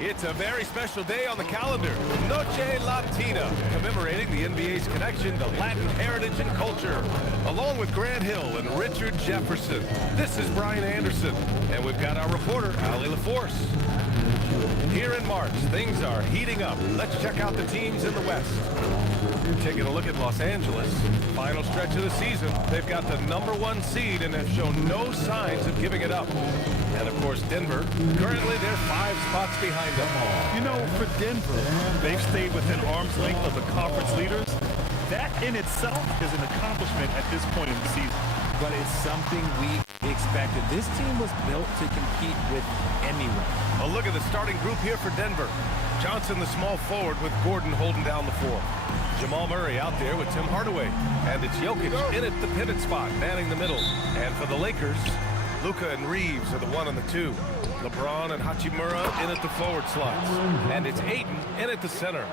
It's a very special day on the calendar, Noche Latina, commemorating the NBA's connection to Latin heritage and culture. Along with Grant Hill and Richard Jefferson, this is Brian Anderson, and we've got our reporter, Allie LaForce. Here in March, things are heating up. Let's check out the teams in the West. Taking a look at Los Angeles, final stretch of the season. They've got the #1 seed and have shown no signs of giving it up. And of course, Denver, currently they're 5 spots behind them. You know, for Denver, they've stayed within arm's length of the conference leaders. That in itself is an accomplishment at this point in the season. But it's something we expected. This team was built to compete with anyone. A look at the starting group here for Denver. Johnson, the small forward, with Gordon holding down the 4. Jamal Murray out there with Tim Hardaway. And it's Jokic in at the pivot spot, manning the middle. And for the Lakers, Luka and Reeves are the 1 and the 2. LeBron and Hachimura in at the forward slots. And it's Ayton in at the center.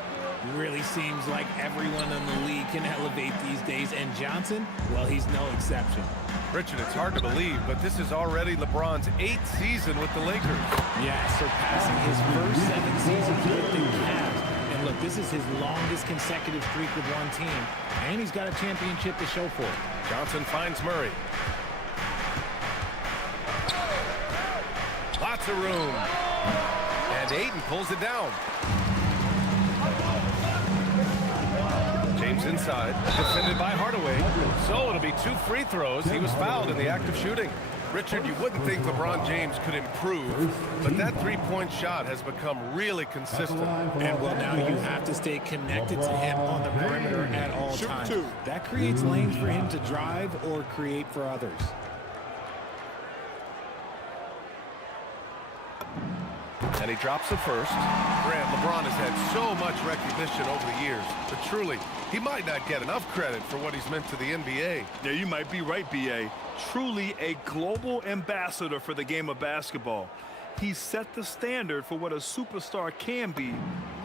Really seems like everyone in the league can elevate these days, and Johnson, well, he's no exception. Richard, it's hard to believe, but this is already LeBron's 8th season with the Lakers. Yeah, surpassing his first 7 seasons with the Cavs. And look, this is his longest consecutive streak with one team, and he's got a championship to show for it. Johnson finds Murray. Lots of room. And Ayton pulls it down. James inside, defended by Hardaway. So it'll be 2 free throws. He was fouled in the act of shooting. Richard, you wouldn't think LeBron James could improve, but that 3-point shot has become really consistent. And well, now you have to stay connected to him on the perimeter at all times. That creates lanes for him to drive or create for others. And he drops the first. Grant, LeBron has had so much recognition over the years, but truly, he might not get enough credit for what he's meant to the NBA. Yeah, you might be right, B.A. Truly a global ambassador for the game of basketball. He set the standard for what a superstar can be,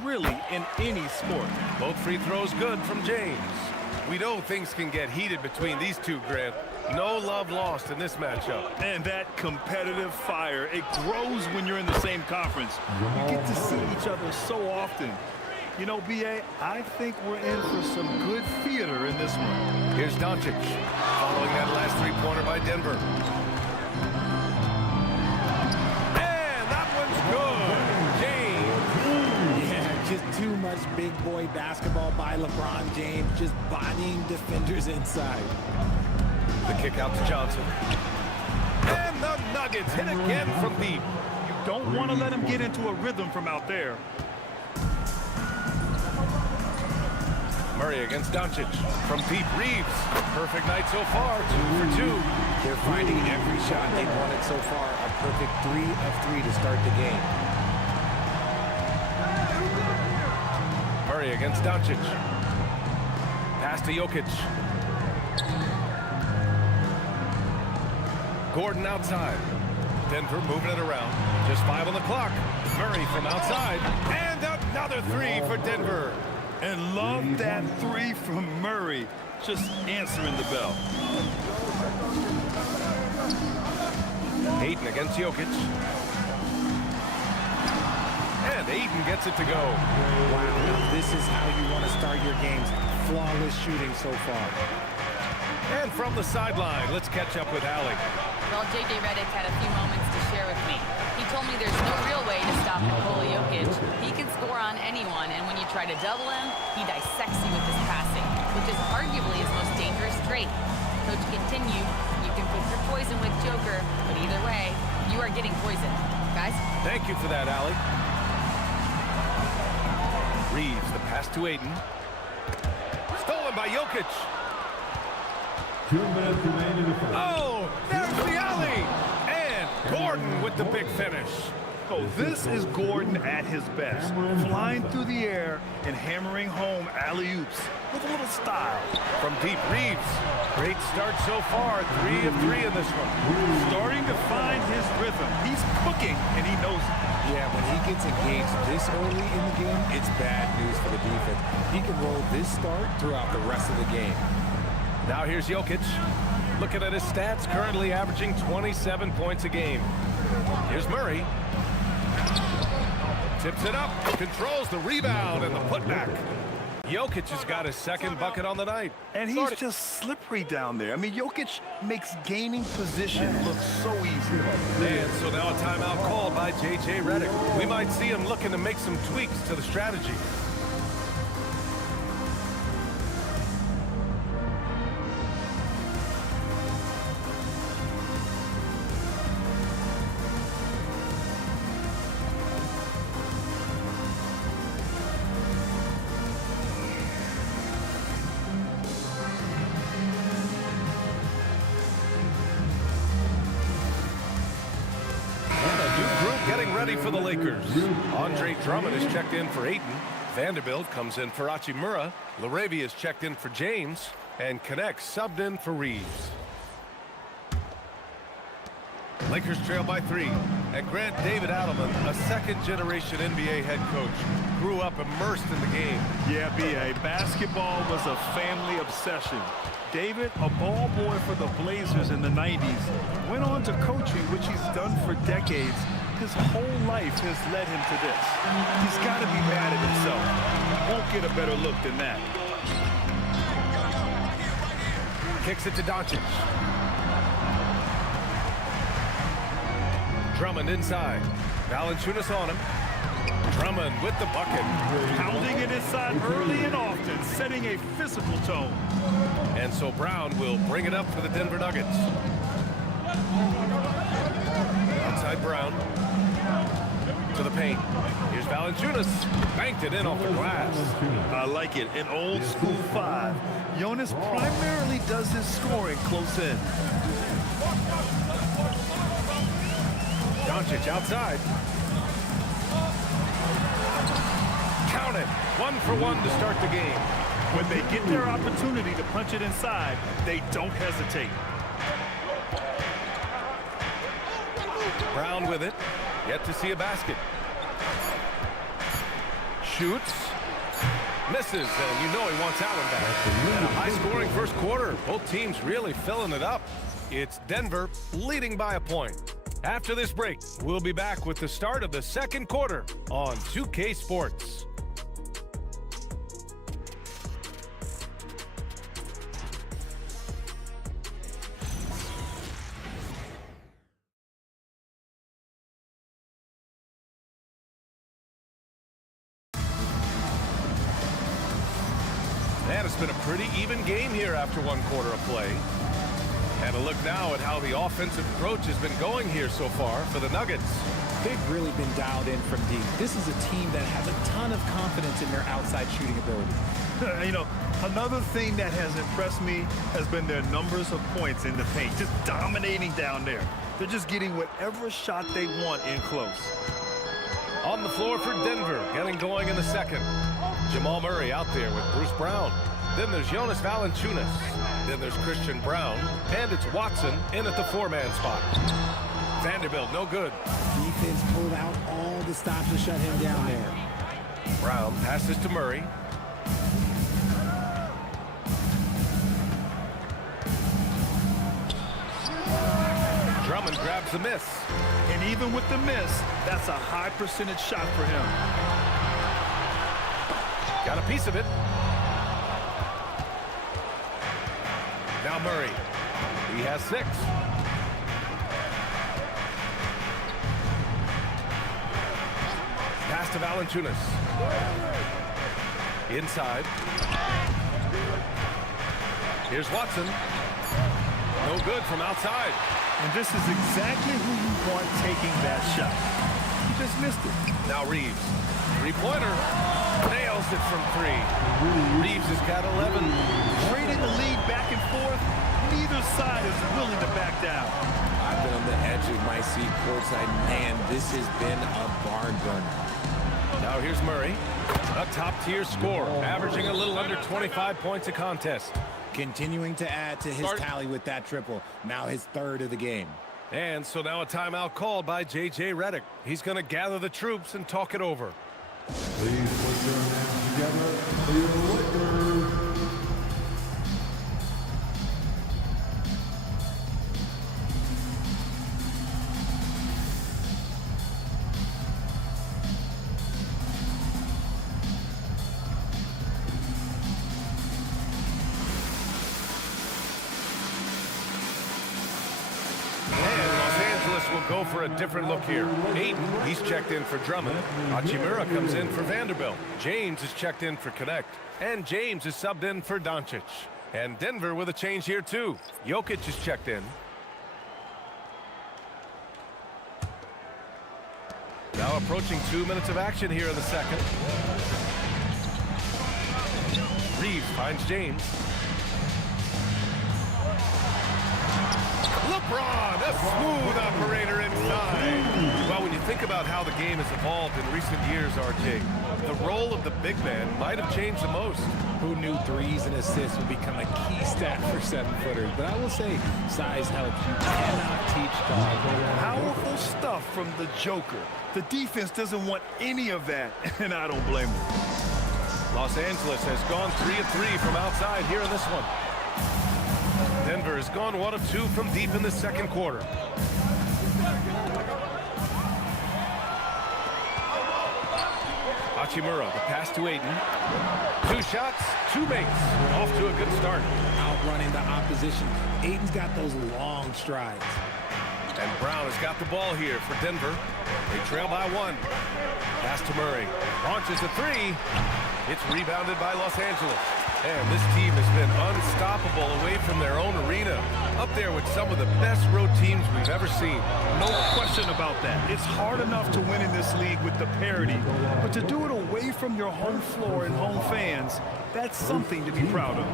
really, in any sport. Both free throws good from James. We know things can get heated between these two, Grant. No love lost in this matchup. And that competitive fire, it grows when you're in the same conference. You get to see each other so often. You know, B.A., I think we're in for some good theater in this one. Here's Doncic, following that last 3-pointer by Denver. And that one's good. James. Yeah, just too much big boy basketball by LeBron James, just bodying defenders inside. The kick out to Johnson. And the Nuggets hit again from deep. You don't want to let him get into a rhythm from out there. Murray against Doncic. From deep, Reeves. Perfect night so far, 2 for 2. They're finding every shot they've wanted so far. A perfect 3 of 3 to start the game. Murray against Doncic. Pass to Jokic. Gordon outside. Denver moving it around. Just 5 on the clock. Murray from outside. And another 3 for Denver. And love that 3 from Murray. Just answering the bell. Ayton against Jokic. And Ayton gets it to go. Wow, now this is how you want to start your games. Flawless shooting so far. And from the sideline, let's catch up with Allie. Well, J.J. Redick had a few moments to share with me. He told me there's no real way to stop Nikola Jokic. He can score on anyone, and when you try to double him, he dissects you with his passing, which is arguably his most dangerous trait. Coach continued, you can pick your poison with Joker, but either way, you are getting poisoned. Guys? Thank you for that, Allie. Reeves, the pass to Ayton. Stolen by Jokic. 2 minutes remaining to play. Oh, there's the alley. And Gordon with the big finish. Oh, this is Gordon at his best. Flying through the air and hammering home alley-oops with a little style. From deep, Reeves. Great start so far. 3 of 3 in this one. Starting to find his rhythm. He's cooking, and he knows it. Yeah, when he gets engaged this early in the game, it's bad news for the defense. He can roll this start throughout the rest of the game. Now here's Jokic. Looking at his stats, currently averaging 27 points a game. Here's Murray. Tips it up, controls the rebound and the putback. Jokic has got his second bucket on the night. And he's just slippery down there. I mean, Jokic makes gaining position look so easy. And so now a timeout called by J.J. Redick. We might see him looking to make some tweaks to the strategy. Ready for the Lakers. Andre Drummond is checked in for Ayton. Vanderbilt comes in for Hachimura. Laravia is checked in for James. And Connects subbed in for Reeves. Lakers trail by 3. And Grant David Adelman, a second-generation NBA head coach, grew up immersed in the game. Yeah, B.A. Basketball was a family obsession. David, a ball boy for the Blazers in the 90s, went on to coaching, which he's done for decades. His whole life has led him to this. He's got to be mad at himself. He won't get a better look than that. Kicks it to Doncic. Drummond inside. Valanciunas on him. Drummond with the bucket. Pounding it inside early and often, setting a physical tone. And so Brown will bring it up for the Denver Nuggets. Outside Brown. To the paint. Here's Valanciunas. Banked it in off the glass. I like it. An old school 5. Jonas primarily does his scoring close in. Doncic outside. Count it. 1 for 1 to start the game. When they get their opportunity to punch it inside, they don't hesitate. Brown with it. Yet to see a basket. Shoots. Misses, and you know he wants Allen back. And a high-scoring first quarter. Both teams really filling it up. It's Denver leading by a point. After this break, we'll be back with the start of the second quarter on 2K Sports. And it's been a pretty even game here after 1 quarter of play. And a look now at how the offensive approach has been going here so far for the Nuggets. They've really been dialed in from deep. This is a team that has a ton of confidence in their outside shooting ability. You know, another thing that has impressed me has been their numbers of points in the paint, just dominating down there. They're just getting whatever shot they want in close. On the floor for Denver, getting going in the second. Jamal Murray out there with Bruce Brown. Then there's Jonas Valanciunas. Then there's Christian Brown. And it's Watson in at the 4-man spot. Vanderbilt, no good. Defense pulled out all the stops to shut him down there. Brown passes to Murray. Drummond grabs the miss. And even with the miss, that's a high percentage shot for him. Got a piece of it. Now Murray. He has 6. Pass to Valanciunas. Inside. Here's Watson. No good from outside. And this is exactly who you want taking that shot. He just missed it. Now Reeves. 3-pointer. Nails it from 3. Reeves has got 11. Trading the lead back and forth. Neither side is willing to back down. I've been on the edge of my seat courtside. Man, this has been a barn burner. Now here's Murray. A top-tier scorer, averaging a little under 25 points a contest. Continuing to add to his tally with that triple. Now his 3rd of the game. And so now a timeout called by J.J. Redick. He's going to gather the troops and talk it over. Please put your hands together for your Lakers. for a different look here. Aiden, he's checked in for Drummond. Hachimura comes in for Vanderbilt. James is checked in for Connect. And James is subbed in for Doncic. And Denver with a change here too. Jokic is checked in. Now approaching 2 minutes of action here in the second. Reeves finds James. LeBron, a smooth operator inside. Well, when you think about how the game has evolved in recent years, RJ, the role of the big man might have changed the most. Who knew threes and assists would become a key stat for 7-footers? But I will say, size helps. You cannot teach dog. Powerful stuff from the Joker. The defense doesn't want any of that, and I don't blame them. Los Angeles has gone 3 of 3 from outside here in this one. Denver has gone 1 of 2 from deep in the second quarter. Hachimura, the pass to Aiden. 2 shots, 2 makes. Off to a good start. Outrunning the opposition. Aiden's got those long strides. And Brown has got the ball here for Denver. They trail by 1. Pass to Murray. Launches a 3. It's rebounded by Los Angeles. And this team has been unstoppable away from their own arena. Up there with some of the best road teams we've ever seen. No question about that. It's hard enough to win in this league with the parity, but to do it away from your home floor and home fans, that's something to be proud of.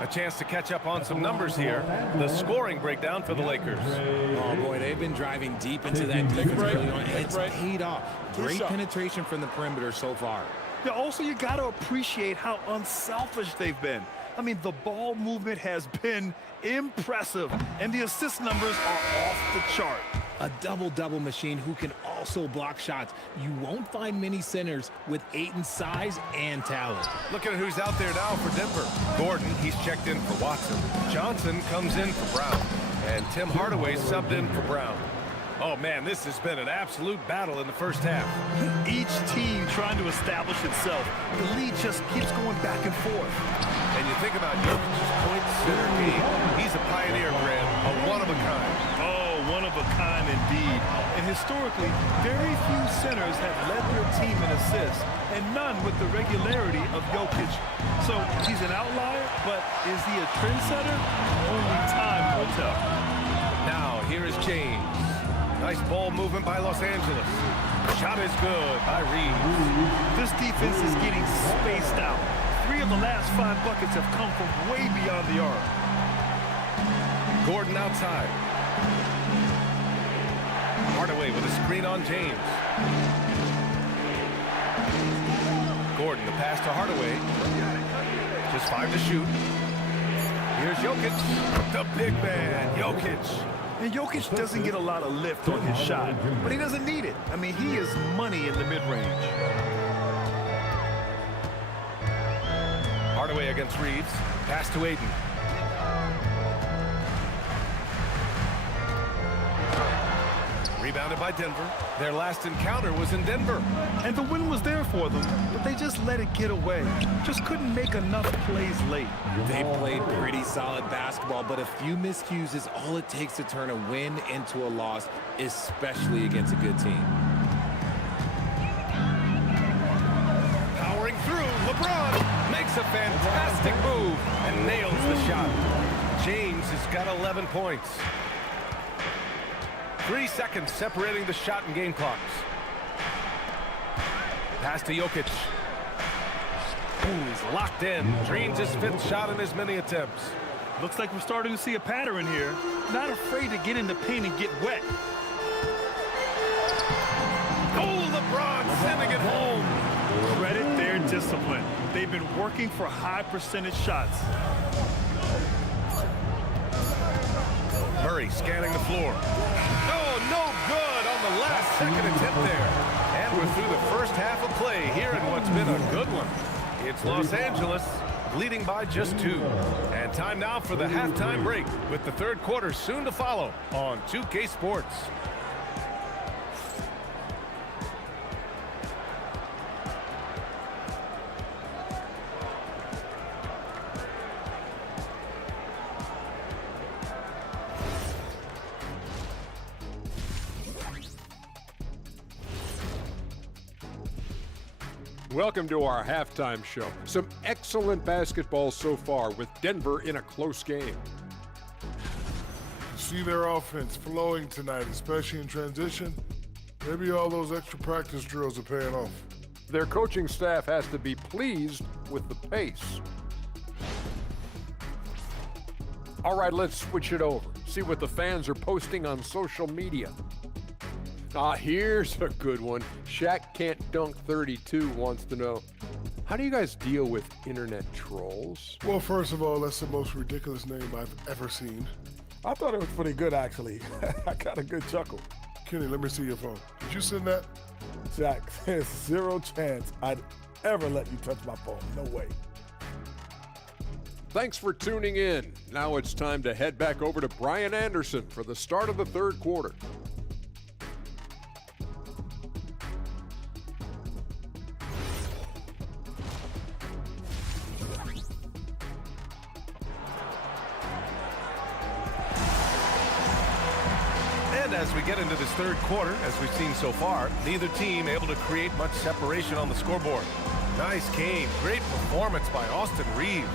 A chance to catch up on some numbers here. The scoring breakdown for the Lakers. Oh, boy, they've been driving deep into that defense early on, and it's paid off. Great penetration from the perimeter so far. Yeah, also, you got to appreciate how unselfish they've been. I mean, the ball movement has been impressive, and the assist numbers are off the chart. A double-double machine who can also block shots. You won't find many centers with Aiden's size and talent. Look at who's out there now for Denver. Gordon, he's checked in for Watson. Johnson comes in for Brown. And Tim Hardaway subbed in for Brown. Oh, man, this has been an absolute battle in the first half. Each team trying to establish itself. The lead just keeps going back and forth. And you think about Jokic's point center game. He's a pioneer, Grant, a one-of-a-kind. Oh, one of a kind indeed. And historically, very few centers have led their team in assists, and none with the regularity of Jokic. So he's an outlier, but is he a trendsetter? Only time will tell. Now, here is James. Nice ball movement by Los Angeles. Shot is good by Reeves. This defense is getting spaced out. 3 of the last 5 buckets have come from way beyond the arc. Gordon outside. Hardaway with a screen on James. Gordon, the pass to Hardaway. Just 5 to shoot. Here's Jokic. The big man, Jokic. And Jokic doesn't get a lot of lift on his shot, but he doesn't need it. I mean, he is money in the mid-range. Hardaway against Reeves. Pass to Aiden. Rebounded by Denver. Their last encounter was in Denver. And the win was there for them, but they just let it get away. Just couldn't make enough plays late. They played pretty solid basketball, but a few miscues is all it takes to turn a win into a loss, especially against a good team. Powering through, LeBron makes a fantastic move and nails the shot. James has got 11 points. 3 seconds separating the shot and game clocks. Pass to Jokic. Ooh, he's locked in. Dreams his 5th shot in as many attempts. Looks like we're starting to see a pattern here. Not afraid to get in the paint and get wet. Oh, LeBron sending it home. Credit their discipline. They've been working for high percentage shots. Murray scanning the floor. Oh, no good on the last second attempt there. And we're through the first half of play here in what's been a good one. It's Los Angeles leading by just 2. And time now for the halftime break with the 3rd quarter soon to follow on 2K Sports. Welcome to our halftime show. Some excellent basketball so far with Denver in a close game. See their offense flowing tonight, especially in transition. Maybe all those extra practice drills are paying off. Their coaching staff has to be pleased with the pace. All right, let's switch it over. See what the fans are posting on social media. Here's a good one. Shaq Can't Dunk 32 wants to know, how do you guys deal with internet trolls? Well, first of all, that's the most ridiculous name I've ever seen. I thought it was pretty good, actually. I got a good chuckle. Kenny, let me see your phone. Did you send that? Jack, there's zero chance I'd ever let you touch my phone. No way. Thanks for tuning in. Now it's time to head back over to Brian Anderson for the start of the third quarter. As we get into this third quarter, as we've seen so far, neither team able to create much separation on the scoreboard. Nice game. Great performance by Austin Reaves.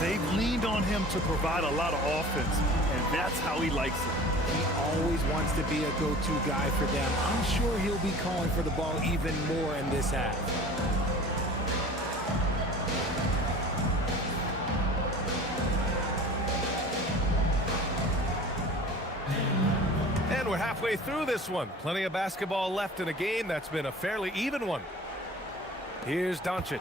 They've leaned on him to provide a lot of offense, and that's how he likes it. He always wants to be a go-to guy for them. I'm sure he'll be calling for the ball even more in this half. And we're halfway through this one. Plenty of basketball left in a game that's been a fairly even one. Here's Doncic.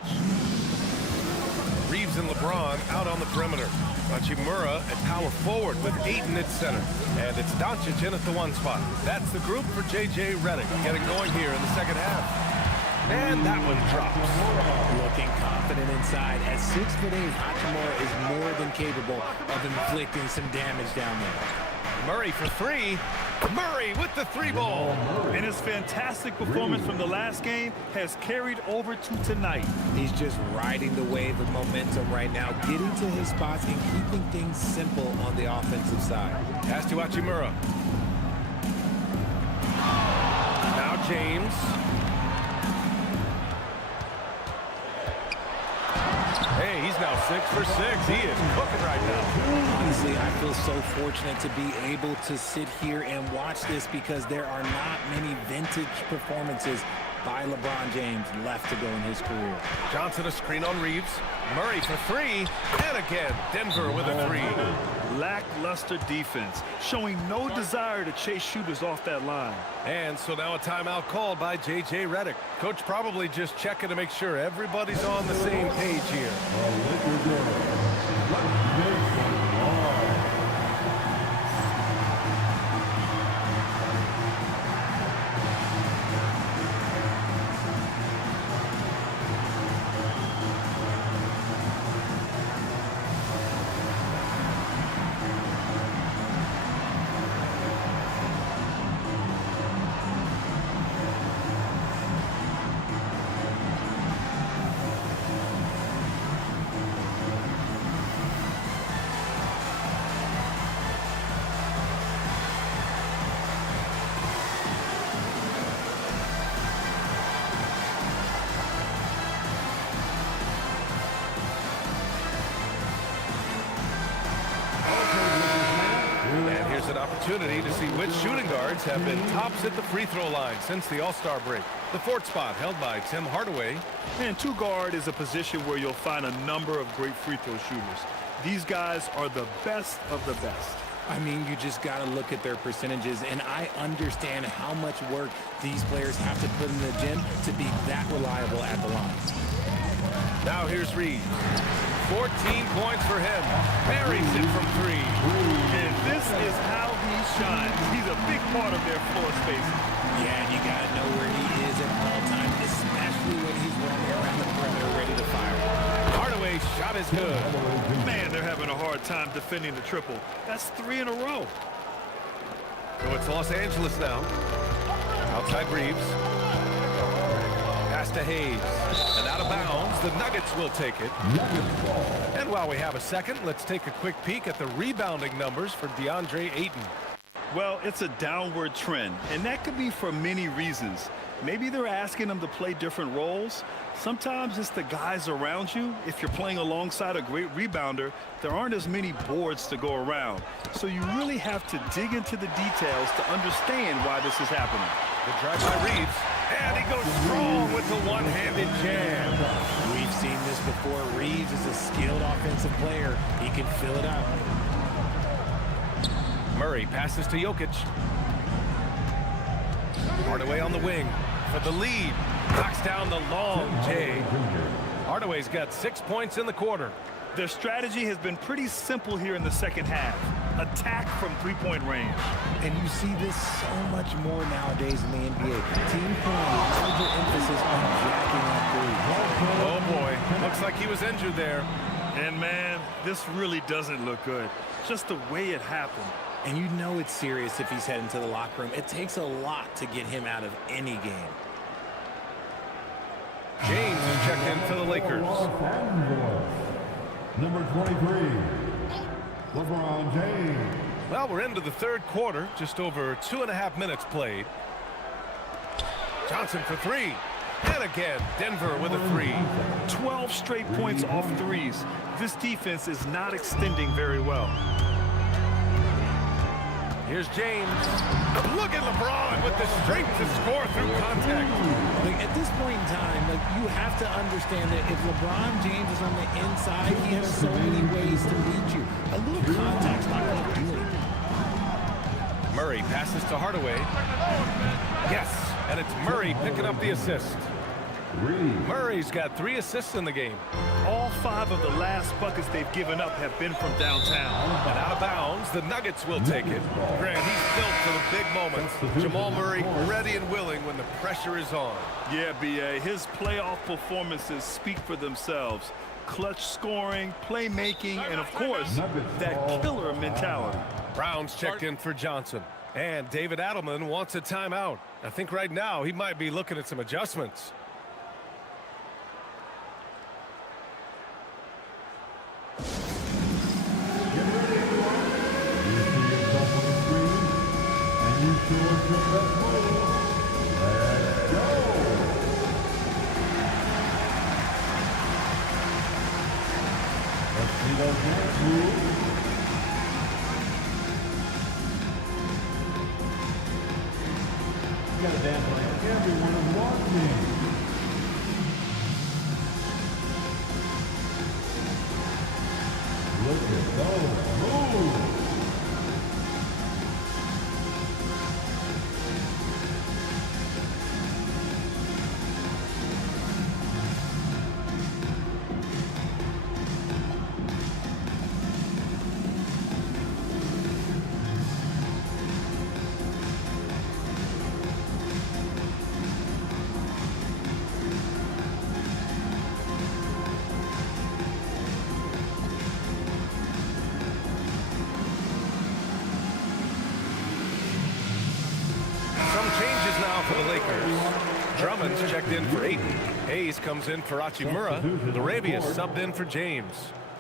Reaves and LeBron out on the perimeter. Hachimura at power forward with Ayton at center. And it's Doncic in at the one spot. That's the group for J.J. Redick getting going here in the second half. And that one drops. Looking confident inside. At 6'8", Hachimura is more than capable of inflicting some damage down there. Murray for three. Murray with the three ball. And his fantastic performance from the last game has carried over to tonight. He's just riding the wave of momentum right now, getting to his spots and keeping things simple on the offensive side. Pass to Hachimura. Now James. Hey, he's now 6 for 6. He is cooking right now. Honestly, I feel so fortunate to be able to sit here and watch this because there are not many vintage performances by LeBron James left to go in his career. Johnson a screen on Reaves. Murray for three. And again, Denver with a three. Lackluster defense, showing no desire to chase shooters off that line. And so now a timeout called by J.J. Redick. Coach probably just checking to make sure everybody's on the same page here. Opportunity to see which shooting guards have been tops at the free throw line since the All-Star break. The fourth spot held by Tim Hardaway. And two guard is a position where you'll find a number of great free throw shooters. These guys are the best of the best. I mean, you just got to look at their percentages, and I understand how much work these players have to put in the gym to be that reliable at the line. Now here's Reaves. 14 points for him. Buries it from three. And this is how he shines. He's a big part of their floor space. Yeah, and you got to know where he is at all times, especially when he's roaming around the perimeter ready to fire. Hardaway shot is good. Man, they're having a hard time defending the triple. That's 3 in a row. So it's Los Angeles now. Outside Reaves. Pass to Hayes. And out of bounds, the Nuggets will take it. And while we have a second, let's take a quick peek at the rebounding numbers for DeAndre Ayton. Well, it's a downward trend, and that could be for many reasons. Maybe they're asking him to play different roles. Sometimes it's the guys around you. If you're playing alongside a great rebounder, there aren't as many boards to go around. So you really have to dig into the details to understand why this is happening. Good drive by Reeves. And he goes strong with the one-handed jam. We've seen this before. Reeves is a skilled offensive player. He can fill it up. Murray passes to Jokic. Hardaway on the wing for the lead. Knocks down the long J. Hardaway's got 6 points in the quarter. Their strategy has been pretty simple here in the second half. Attack from three-point range. And you see this so much more nowadays in the NBA. Team putting a larger emphasis on jacking up threes. Oh, boy. Looks like he was injured there. And, man, this really doesn't look good. Just the way it happened. And you know it's serious if he's heading to the locker room. It takes a lot to get him out of any game. James is checked in for the Lakers. Number 23, LeBron James. Well, we're into the third quarter. Just over 2.5 minutes played. Johnson for three. And again, Denver with a three. 12 straight points off threes. This defense is not extending very well. Here's James. Look at LeBron with the strength to score through contact. Like, at this point in time, you have to understand that if LeBron James is on the inside, he has so many ways to beat you. A little contact's not going to do anything. Murray passes to Hardaway. Yes, and it's Murray picking up the assist. Murray's got 3 assists in the game. All 5 of the last buckets they've given up have been from downtown. And out of bounds, the Nuggets will take it. Grant, he's built for the big moments. Jamal Murray ready and willing when the pressure is on. Yeah, B.A., his playoff performances speak for themselves. Clutch scoring, playmaking, and of course, that killer mentality. Brown's checked in for Johnson. And David Adelman wants a timeout. I think right now he might be looking at some adjustments. For the Lakers. Drummond's checked in for Ayton. Hayes comes in for Hachimura. Larabia's subbed in for James.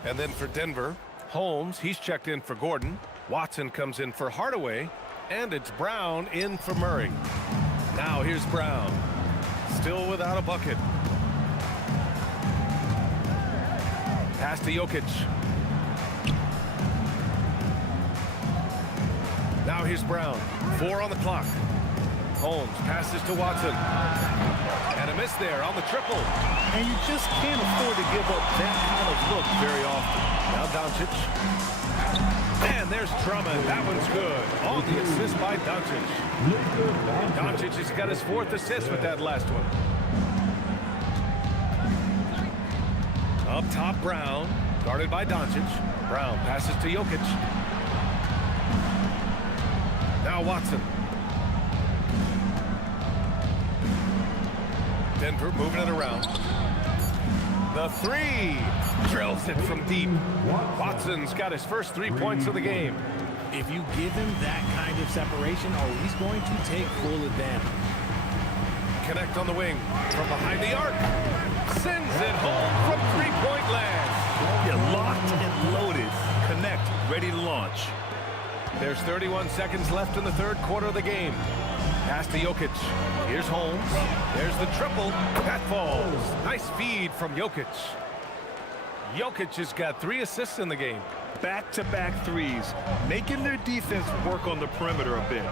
And then for Denver, Holmes, he's checked in for Gordon. Watson comes in for Hardaway. And it's Brown in for Murray. Now here's Brown. Still without a bucket. Pass to Jokic. Now here's Brown. 4 on the clock. Holmes passes to Watson. And a miss there on the triple. And you just can't afford to give up that kind of look very often. Now Doncic. And there's Drummond. That one's good. On the assist by Doncic. Doncic has got his 4th assist with that last one. Up top, Brown. Guarded by Doncic. Brown passes to Jokic. Now Watson. Denver moving it around. The 3. Drills it from deep. Watson's got his first 3 points of the game. If you give him that kind of separation, he's going to take full advantage. Connect on the wing. From behind the arc. Sends it home from 3-point land. Yeah, locked and loaded. Connect, ready to launch. There's 31 seconds left in the third quarter of the game. Pass to Jokic. Here's Holmes. There's the triple. That falls. Nice feed from Jokic. Jokic has got 3 assists in the game. Back-to-back threes, making their defense work on the perimeter a bit.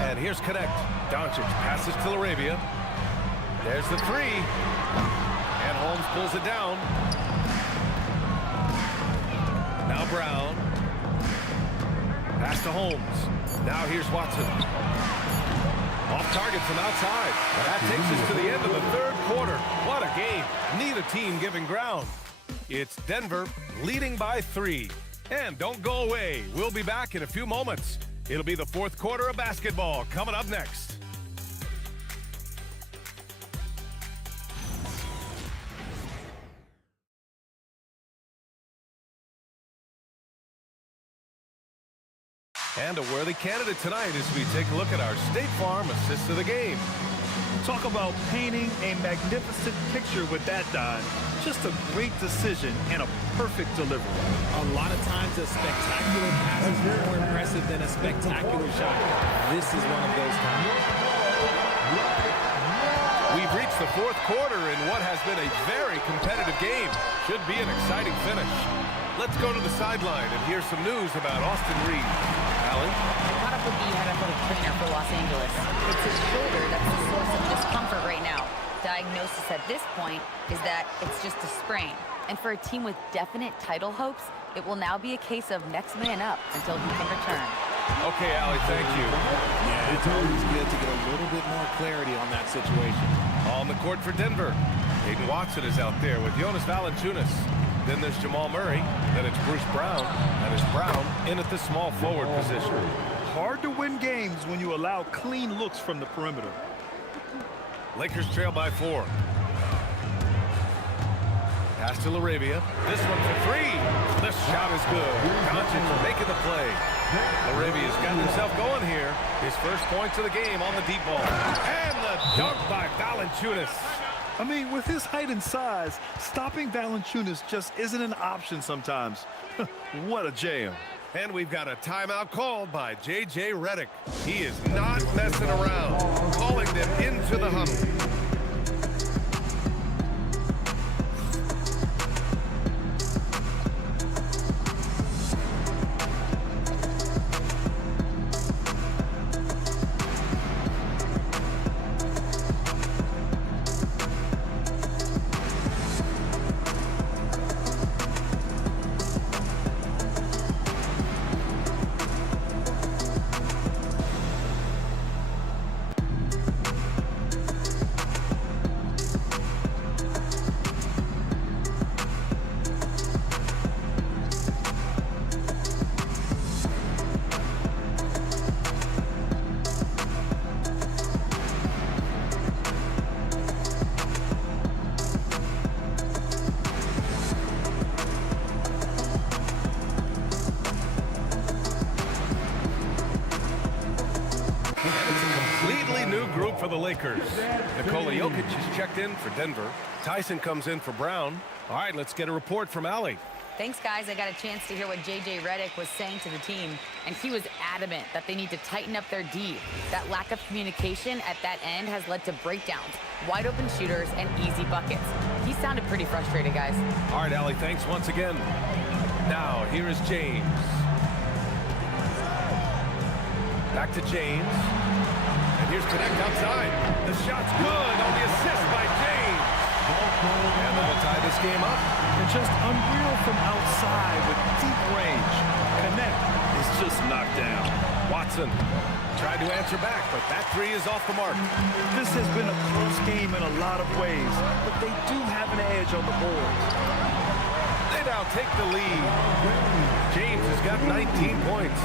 And here's Connect. Doncic passes to LaRavia. There's the 3. And Holmes pulls it down. Now Brown. Pass to Holmes. Now here's Watson. Off target from outside. That takes us to the end of the 3rd quarter. What a game. Neither team giving ground. It's Denver leading by 3. And don't go away. We'll be back in a few moments. It'll be the 4th quarter of basketball coming up next. And a worthy candidate tonight as we take a look at our State Farm assists of the game. Talk about painting a magnificent picture with that, Don. Just a great decision and a perfect delivery. A lot of times a spectacular pass is more impressive than a spectacular shot. This is one of those times. We've reached the 4th quarter in what has been a very competitive game. Should be an exciting finish. Let's go to the sideline and hear some news about Austin Reed. Allie? I caught up with the athletic trainer for Los Angeles. It's his shoulder that's the source of discomfort right now. Diagnosis at this point is that it's just a sprain. And for a team with definite title hopes, it will now be a case of next man up until he can return. Okay, Allie, thank you. Yeah, it's always good to get a little bit more clarity on that situation. On the court for Denver. Hayden Watson is out there with Jonas Valanciunas. Then there's Jamal Murray. Then it's Bruce Brown. And it's Brown in at the small forward position. Hard to win games when you allow clean looks from the perimeter. Lakers trail by 4. Pass to LaRavia. This one for 3. This shot is good. Doncic making the play. LaRavia's got himself going here. His first points of the game on the deep ball. And the dunk by Valanciunas. I mean, with his height and size, stopping Valanciunas just isn't an option sometimes. What a jam. And we've got a timeout called by J.J. Redick. He is not messing around, calling them into the huddle. For the Lakers. Nikola Jokic is checked in for Denver. Tyson comes in for Brown. All right, let's get a report from Allie. Thanks, guys. I got a chance to hear what J.J. Redick was saying to the team, and he was adamant that they need to tighten up their D. That lack of communication at that end has led to breakdowns, wide open shooters, and easy buckets. He sounded pretty frustrated, guys. All right, Allie, thanks once again. Now, here is James. Back to James. And here's Connect outside. The shot's good on the assist by James. And that'll tie this game up. And just unreal from outside with deep range. Connect is just knocked down. Watson tried to answer back, but that 3 is off the mark. This has been a close game in a lot of ways, but they do have an edge on the board. They now take the lead. James has got 19 points.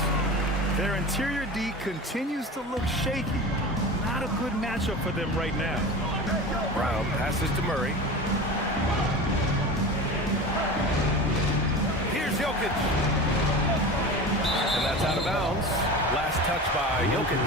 Their interior D continues to look shaky. Not a good matchup for them right now. Brown passes to Murray. Here's Jokic. And that's out of bounds. Last touch by Jokic.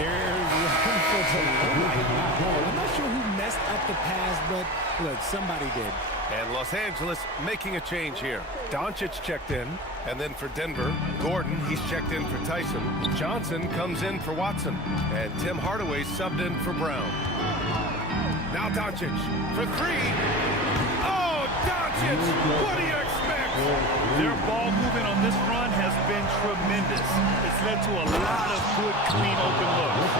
There's one for the I'm not sure who messed up the pass, but look, somebody did. And Los Angeles making a change here. Doncic checked in. And then for Denver, Gordon, he's checked in for Tyson. Johnson comes in for Watson. And Tim Hardaway subbed in for Brown. Now Doncic for three. Oh, Doncic! What do you expect? Their ball movement on this run has been tremendous. It's led to a lot of good, clean, open looks.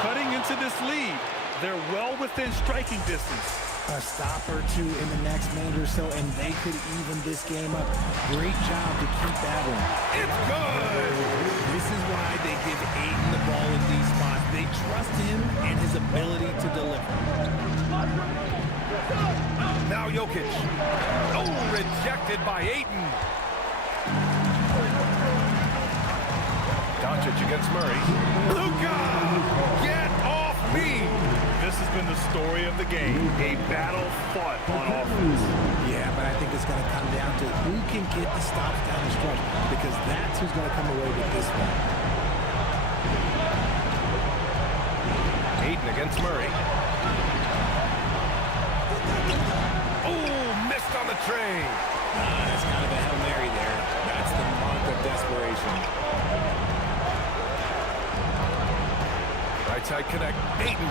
Cutting into this lead, they're well within striking distance. A stop or two in the next minute or so, and they could even this game up. Great job to keep that one. It's good! This is why they give Ayton the ball in these spots. They trust him and his ability to deliver. Now Jokic. Oh, rejected by Ayton. Doncic against Murray. Luka! Get off me! This has been the story of the game. A battle fought on offense. Yeah, but I think it's going to come down to who can get the stops down the stretch, because that's who's going to come away with this one. Ayton against Murray. Oh, missed on the tray. That's kind of a Hail Mary there. That's the mark of desperation. Right side connect. Ayton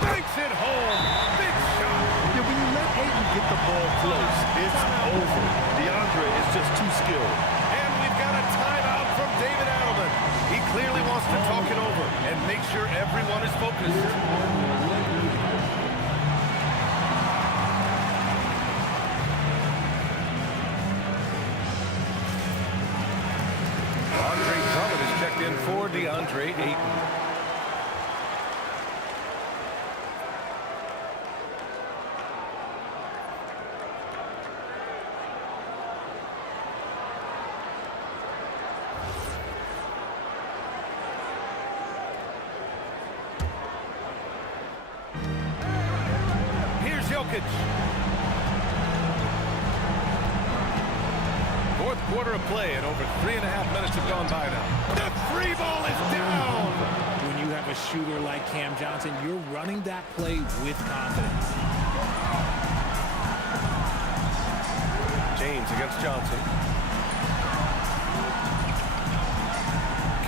banks it home. Big shot. Yeah, when you let Ayton get the ball close, it's over. DeAndre is just too skilled. And we've got a timeout from David Adelman. He clearly wants to talk it over and make sure everyone is focused. Andre Drummond is checked in for DeAndre Ayton. Jokic. Fourth quarter of play, and over 3.5 minutes have gone by now. The free ball is down. When you have a shooter like Cam Johnson, you're running that play with confidence. James against Johnson.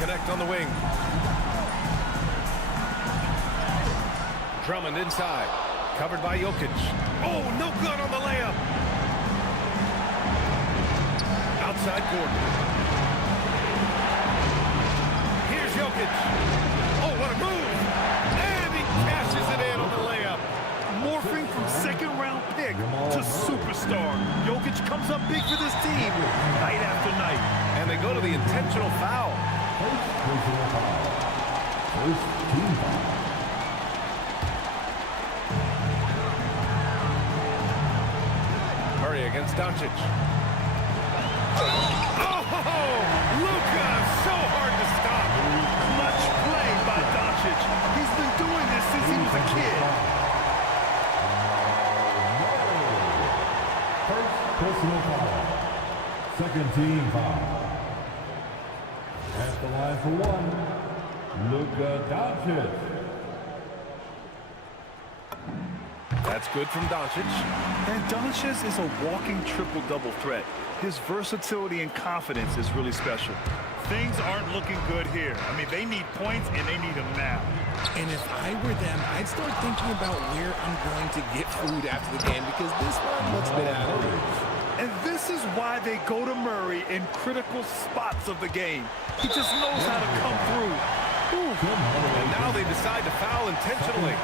Connect on the wing. Drummond inside. Covered by Jokic. Oh, no good on the layup. Outside Gordon. Here's Jokic. Oh, what a move. And he cashes it in on the layup. Morphing from second-round pick to superstar. Jokic comes up big for this team night after night. And they go to the intentional foul. First team foul. Murray against Doncic. Oh, Luka, so hard to stop. Much play by Doncic. He's been doing this since he was a kid. First personal foul. Second team foul. At the line for one, Luka Doncic. That's good from Doncic. And Doncic is a walking triple-double threat. His versatility and confidence is really special. Things aren't looking good here. I mean, they need points, and they need them now. And if I were them, I'd start thinking about where I'm going to get food after the game, because this one looks a bit out of reach. And this is why they go to Murray in critical spots of the game. He just knows how to come through. Ooh. And now they decide to foul intentionally.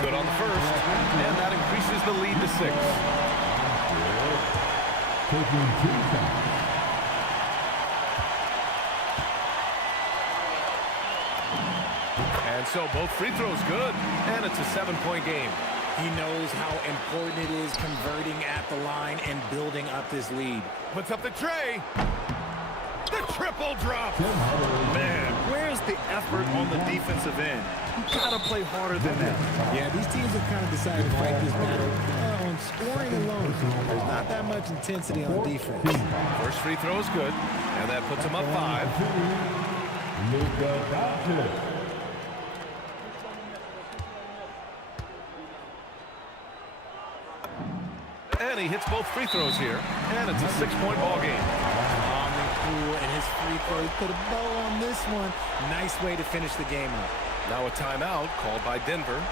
Good on the first, and that increases the lead to 6. Taking 2 shots. And so both free throws good, and it's a 7-point game. He knows how important it is converting at the line and building up this lead. Puts up the tray. The triple drop. Man, where's the effort on the defensive end? You gotta play harder than that. Yeah, these teams have kind of decided to fight this battle on scoring alone. There's not that much intensity on defense. First free throw is good, and that puts him up 5. Luka Doncic. And he hits both free throws here. And it's a 6-point ball game. Cool, and his free throw, he put a bow on this one. Nice way to finish the game up. Now a timeout called by Denver.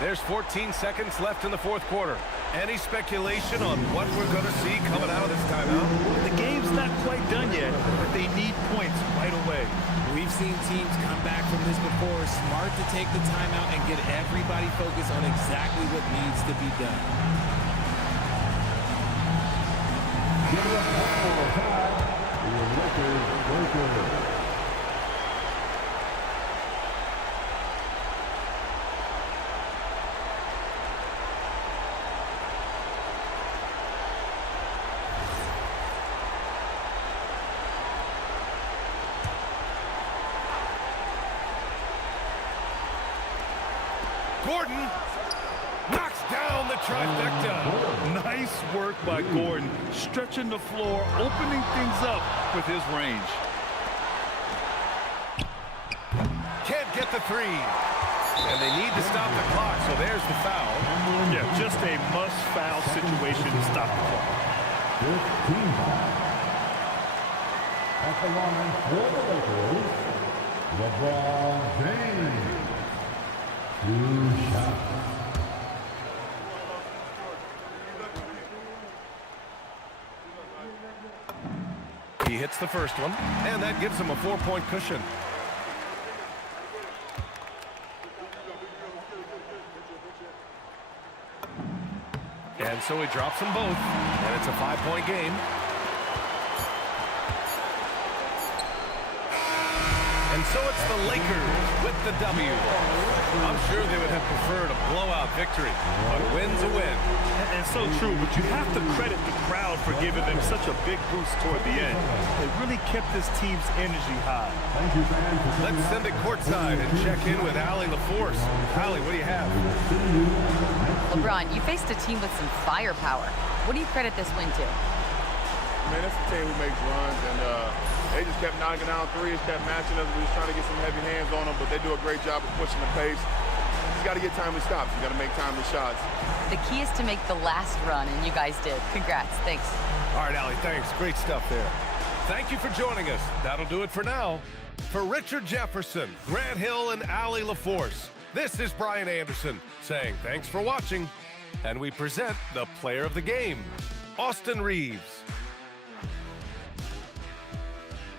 There's 14 seconds left in the fourth quarter. Any speculation on what we're going to see coming out of this timeout? The game's not quite done yet, but they need points right away. We've seen teams come back from this before. Smart to take the timeout and get everybody focused on exactly what needs to be done. Gordon knocks down the trifecta. Nice work by Gordon, stretching the floor, opening things up with his range. Can't get the three. And they need to stop the clock, so there's the foul. Yeah, just a must-foul situation to stop the clock. At the line for the Lakers, LeBron James. 2 shots. He hits the first one, and that gives him a 4-point cushion. And so he drops them both, and it's a 5-point game. And so it's the Lakers with the W. I'm sure they would have preferred a blowout victory, but a win's a win. And so true, but you have to credit the crowd for giving them such a big boost toward the end. They really kept this team's energy high. Thank you, fans. Let's send it courtside and check in with Allie LaForce. Allie, what do you have? LeBron, you faced a team with some firepower. What do you credit this win to? Man, that's a team who makes runs, and they just kept knocking down threes, kept matching us. We was trying to get some heavy hands on them, but they do a great job of pushing the pace. You got to get timely stops. You got to make timely shots. The key is to make the last run, and you guys did. Congrats. Thanks. All right, Allie, thanks. Great stuff there. Thank you for joining us. That'll do it for now. For Richard Jefferson, Grant Hill, and Allie LaForce, this is Brian Anderson saying thanks for watching. And we present the player of the game, Austin Reaves.